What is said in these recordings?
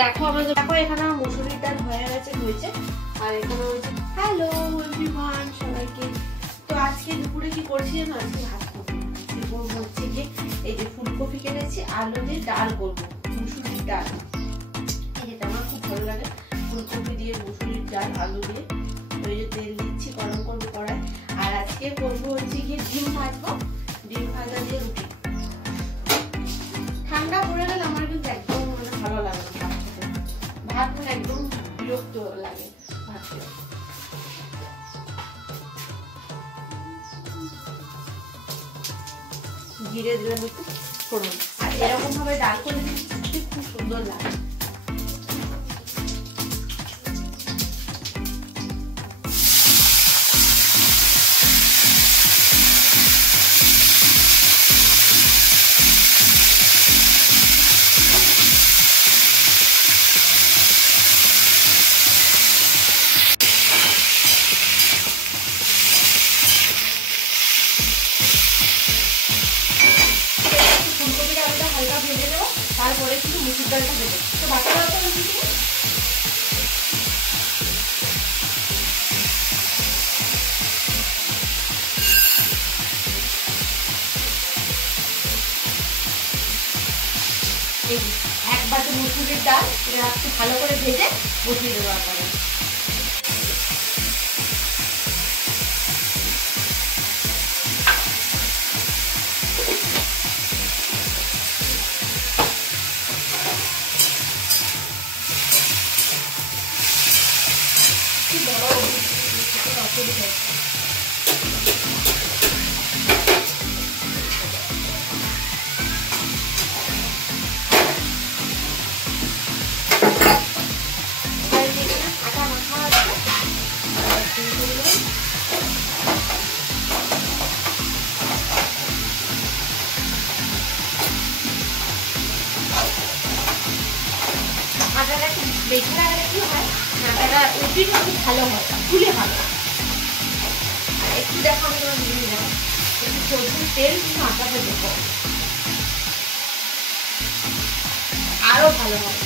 দেখো আমাদের এখানে মুসুরির ডাল হয়েছে আর এখানে হয়েছে। হ্যালো এভরিওয়ান, সবাইকে। তো আজকে দুপুরে কি করছি জানো? আজকে ভাত করবো হচ্ছে যে এই যে ফুলকপি কেটেছি, আলু দিয়ে ডাল করবো, মুসুরির ডাল। এটা আমার খুব ভালো লাগে, ফুলকপি দিয়ে মুসুরির ডাল আলু দিয়ে। ওই যে তেল দিচ্ছি, গরম করবো কড়াই। আর আজকে করবো হচ্ছে গিয়ে ডিম ভাজবো, ডিম ভাজা দিয়ে রুটি। ঠান্ডা পড়ে গেলে আমার কিন্তু একদম ভালো লাগে না ভাত খেতে, ভাত একদম বিরক্ত লাগে ভাত খেতে। জিরে দিলাম একটু ফোড়ন, আর এরকম ভাবে ডাল করে দিচ্ছি, খুব সুন্দর লাগে। তারপরে একটু মুসুর ডালটা দেবো। তো বাচ্চা বাচ্চা দিচ্ছি, এক বাটি মুসুরির ডাল একটু ভালো করে ভেজে বসিয়ে দেবো। আপনারা আটাটা একটু বেশি লাগালে কি হয়, আটাটা রুটিটা খুব ভালো হয়, ফুলে ভালো। আর একটু দেখো আমি তোমার দিয়ে দেবো একটু সরষের তেল, কিন্তু আটাটা দেবো আরো ভালো হয়।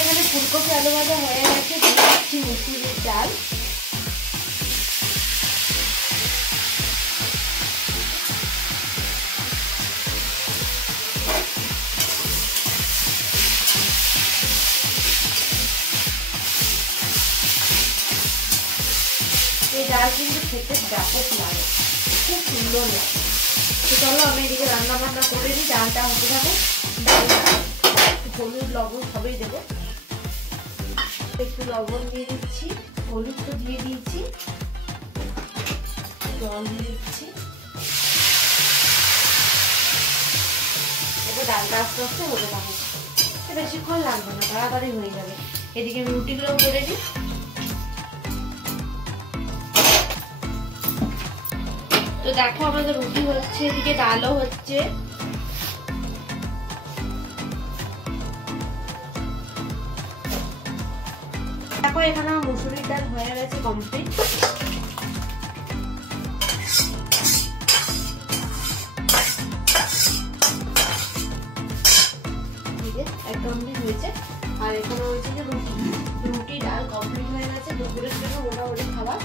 এখানে ফুলকপি আলু ভাজা হয়ে গেছে, দিচ্ছি মুসুরির ডাল। এই ডাল কিন্তু খেতে ব্যাপক লাগে, খুব সুন্দর লাগে। তো চলো আমি এদিকে রান্না বান্না করে দিই, ডালটা হতে থাকে। হলুদ লবণ সবই দেবো, একটু লবণ দিয়ে দিচ্ছি, হলুদ তো দিয়ে দিয়েছি, জল দিয়ে দিচ্ছি। এবার ডালটা আস্তে আস্তে হতে থাকে, বেশিক্ষণ লাগবে না, তাড়াতাড়ি হয়ে যাবে। এদিকে আমি রুটিগুলো করে দিই। তো দেখো আমাদের রুটি হচ্ছে, এদিকে ডালও হচ্ছে। দেখো এখানে আমার মুসুরির ডাল হয়ে গেছে কমপ্লিট। একদম হয়েছে। আর এখানে হয়েছে যে রুটি ডাল কমপ্লিট হয়ে গেছে। দুপুরের জন্য মোটামুটি খাবার